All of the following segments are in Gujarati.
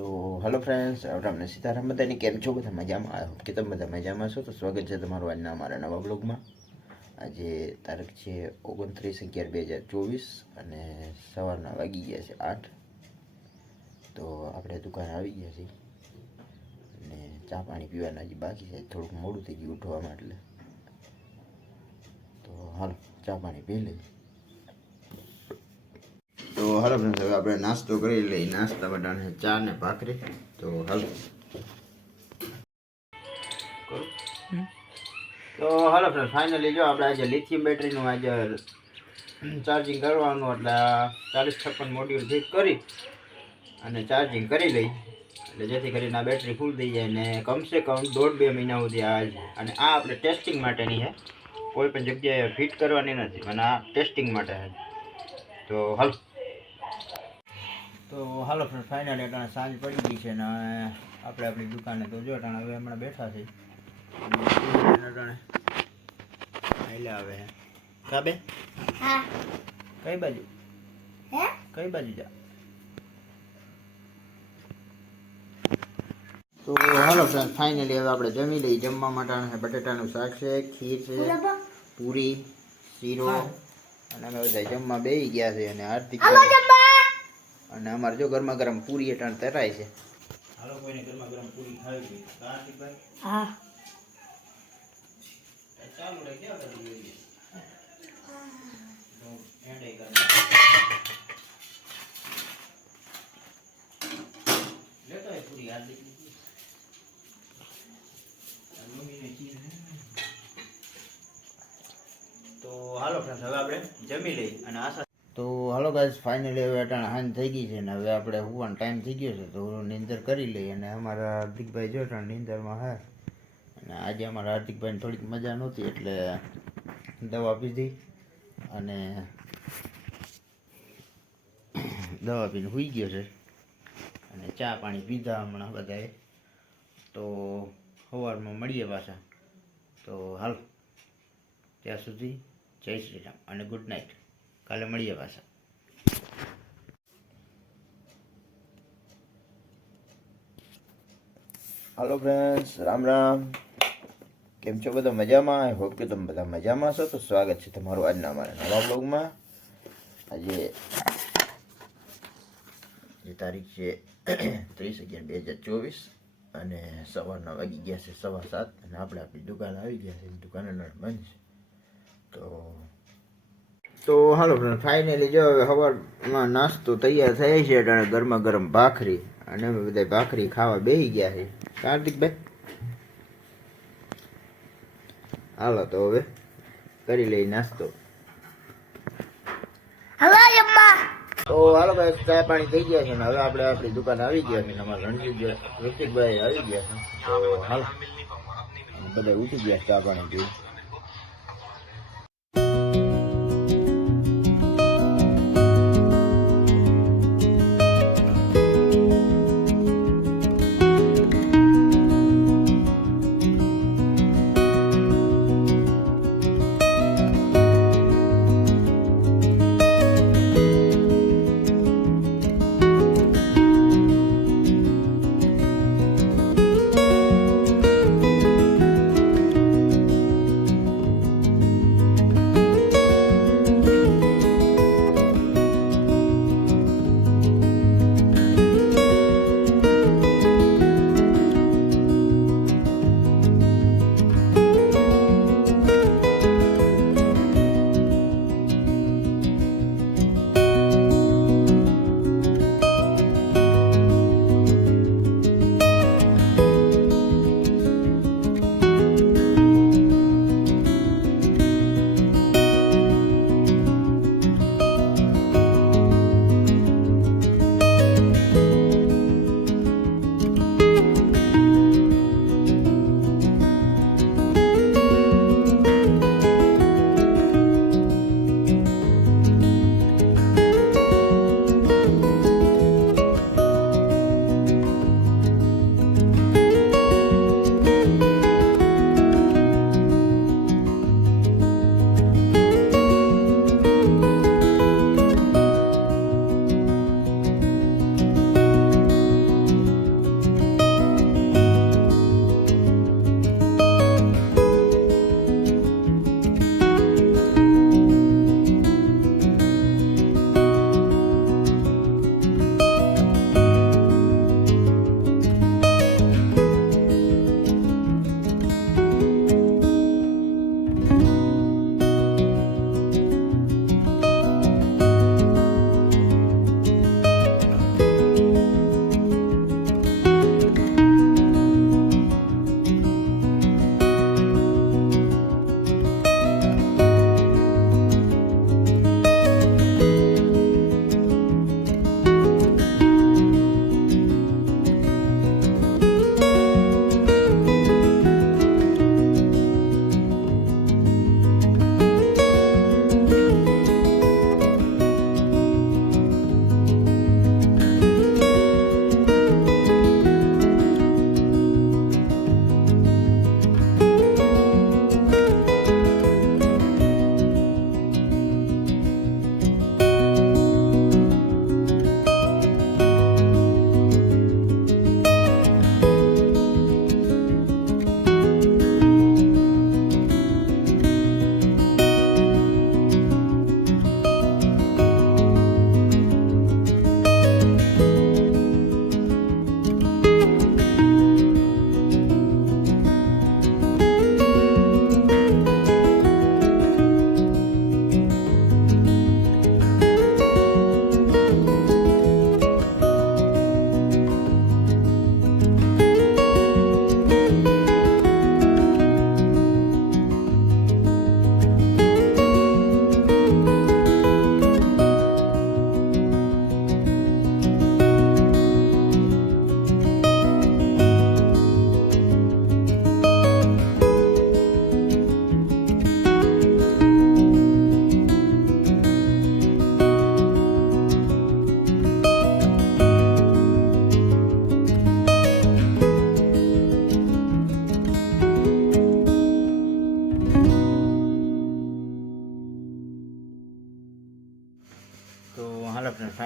તો હેલો ફ્રેન્ડ્સ, રામને સીતારામ. બધાની કેમ છો? બધા મજામાં? આઈ હોપ કે તમે બધા મજામાં છો. તો સ્વાગત છે તમારું આજના અમારા નવા બ્લોગમાં. આજે તારીખ છે 29/11/2024 અને સવારના વાગી ગયા છે 8. તો આપણે દુકાને આવી ગયા છીએ અને ચા પાણી પીવાના હજી બાકી છે. થોડુંક મોડું થઈ ગયું ઉઠવામાં, એટલે તો હાલો ચા પાણી પી લઈએ. તો હાલો ફ્રેન્ડ્સ, હવે આપણે નાસ્તો કરી લઈએ. નાસ્તા બટાને ચા ને ભાખરી. તો હાલો હાલો ફ્રેન્ડ, ફાઇનલી જો આપણે આજે લિથિયમ બેટરીનું આજે ચાર્જિંગ કરવાનું, એટલે 40-56 મોડ્યુલ ફિટ કરી અને ચાર્જિંગ કરી લઈ, એટલે જેથી કરીને આ બેટરી ફૂલ થઈ જાય ને કમસે કમ 1.5-2 મહિના સુધી આ. અને આ આપણે ટેસ્ટિંગ માટેની છે, કોઈ પણ જગ્યાએ ફિટ કરવાની નથી, અને આ ટેસ્ટિંગ માટે છે. તો હાલો ફ્રેન્ડ, ફાઇનલી અટાણે સાંજ પડી ગઈ છે ને આપણે આપણી દુકાને તો જો અટાણે હવે હમણાં બેઠા છે. અટાણે એટલે આવે કાબે હા કઈ બાજુ હે કઈ બાજુ જા. તો હાલો ફ્રેન્ડ, ફાઇનલી હવે આપણે જમી લઈએ. જમવા માટે બટેટાનું શાક છે, ખીર છે, પૂરી, શીરો, અને અમે બધા જમવા બેસી ગયા છે. અને હાર્દિક અને અમારે જો ગરમા ગરમ પૂરી અટાણ તરાય છે. હાલો, કોઈને ગરમા ગરમ પૂરી ખાવી જોઈએ. હાર્દિકભાઈ હા ચાલુ રહે ક્યાં કરી જોઈએ એન્ડ લેતો હોય પૂરી હાર્દિક. તો હાલો ફ્રેન્ડ્સ, હવે આપણે જમી લઈએ અને આશા. તો હાલો ગાઈસ, ફાઇનલી હવે અટાણે હાંજ થઈ ગઈ છે ને હવે આપણે હુવાનો ટાઈમ થઈ ગયો છે. તો નીંદર કરી લઈએ. અને અમારા હાર્દિકભાઈ જો અટાણે નીંદરમાં હે. અને આજે અમારા હાર્દિકભાઈને થોડીક મજા નહોતી, એટલે દવા પીધી અને દવા પીને સૂઈ ગયો છે. અને ચા પાણી પીધા હમણાં બધાએ. તો સવારમાં મળીએ પાછા. તો હાલો, ત્યાં સુધી જય શ્રી રામ અને ગુડ નાઇટ. કાલે મળીએ પાછા. હાલો ફ્રેન્ડ્સ, રામ રામ. કેમ છો બધા? મજામાં? આઈ હોપ કે તમે બધા મજામાં છો. તો સ્વાગત છે તમારું આજના અમારા નવા બ્લોગમાં. આજે તારીખ છે 30/11/2024 અને સવારના વાગી ગયા છે 7:15 અને આપણે આપણી દુકાન આવી ગયા છે. દુકાન બંધ છે. તો હાલો ફ્રેન્ડ, ફાઇનલી જો હવે સવારમાં નાસ્તો તૈયાર થાય છે. અને ગરમા ગરમ ભાખરી, અને અમે બધા ભાખરી ખાવા બેસી ગયા છે. કાર્તિકભાઈ હાલો તો હવે કરી લઈ નાસ્તો. હલો અમ્મા. તો હાલો ભાઈ, ચા પાણી થઈ ગયા છે ને હવે આપણે આપણી દુકાન આવી ગયા છે. અમારા ઋતિકભાઈ આવી ગયા છે. તો હાલો બધા ઉઠી ગયા ચા પાણી પી.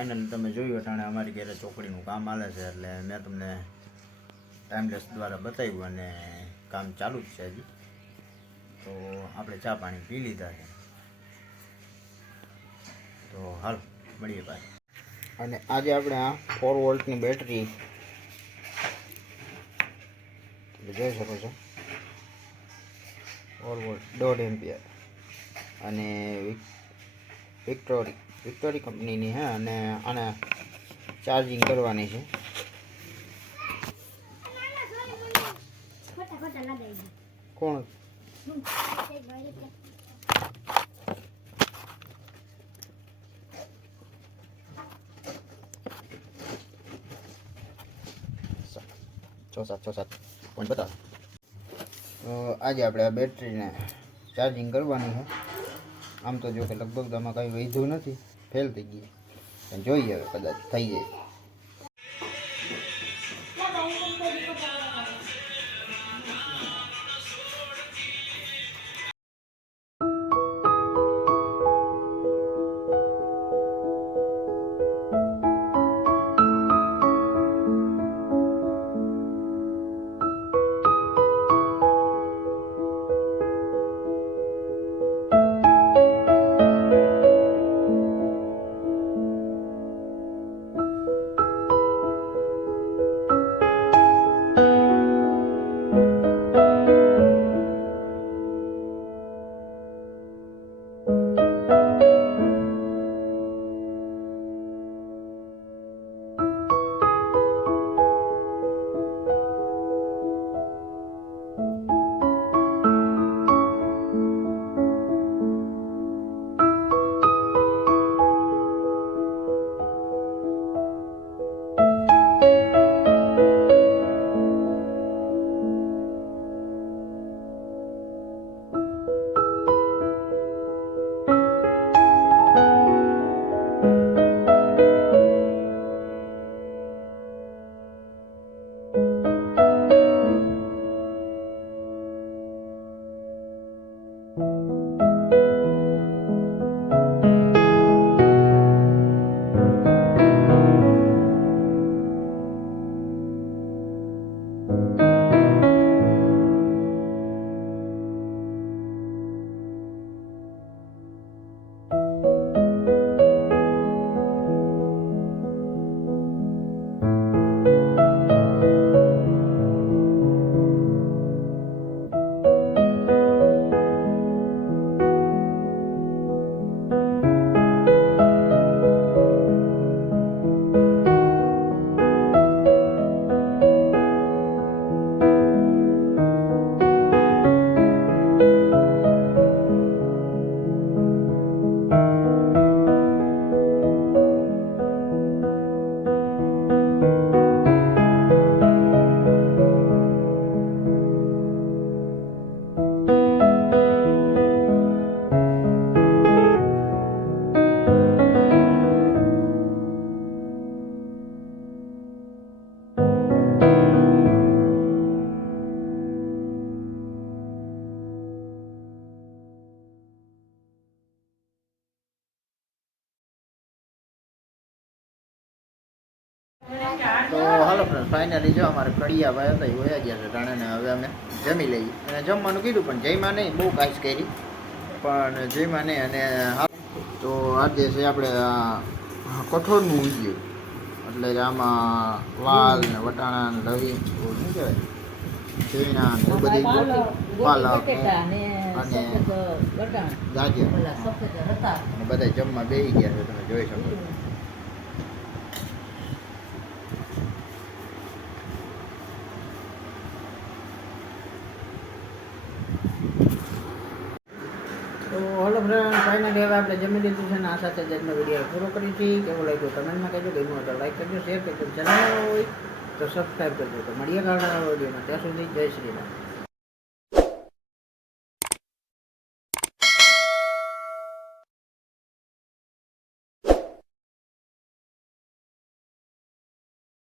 ફાઇનલી તમે જોયું અટાણે અમારી ઘરે ચોકડીનું કામ હાલે છે એટલે મેં તમને ટાઈમલેસ દ્વારા બતાવ્યું અને કામ ચાલુ જ છે હજી. તો આપણે ચા પાણી પી લીધા છે તો હાલ મળીએ ભાઈ. અને આજે આપણે આ 4 વોલ્ટની બેટરી જોઈ શકો છો, 4 વોલ્ટ 1.5 એમ્પિયર અને વિક્ટોરી કંપનીની હે અને આને ચાર્જિંગ કરવાની છે. કોણ છ સાત પોઈન્ટ બતાવો. આજે આપણે આ બેટરીને ચાર્જિંગ કરવાની છે. આમ તો જો કે લગભગ આમાં કંઈ વધ્યું નથી, ફેલ થઈ ગઈ, પણ જોઈએ હવે કદાચ થઈ જાય. તો હાલો ફ્રેન્ડ, ફાઇનલી જો અમારે કડિયા ભાઈ હતા એ વયા ગયા છે ટાણે. હવે અમે જમી લઈએ અને જમવાનું કીધું પણ જમ્યા નહીં, બહુ કાંઈ કરી પણ જમ્યા નહીં. અને તો આજે છે આપણે કઠોળનું ઊંધિયું, એટલે કે આમાં વાલ ને વટાણા ને લવિંગ શું કહેવાય શેણા ને બધી પાલક અને ગાજર અને બધા જમવા બેસી ગયા છે, તમે જોઈ શકો. તો હલો ફ્રેન્ડ, ફાઇનલી હવે આપણે જમી લીધું છે ને આ સાથે જ આજનો વિડીયો પૂરો કરી છે. કેવો લાગ્યો કમેન્ટમાં કહેજો, ગમ્યું હોય તો લાઈક કરજો, શેર કરજો, ચેનલ હોય તો સબસ્ક્રાઈબ કરજો. તો મળીએ કાલના વિડીયોમાં, ત્યાં સુધી જય શ્રી રામ.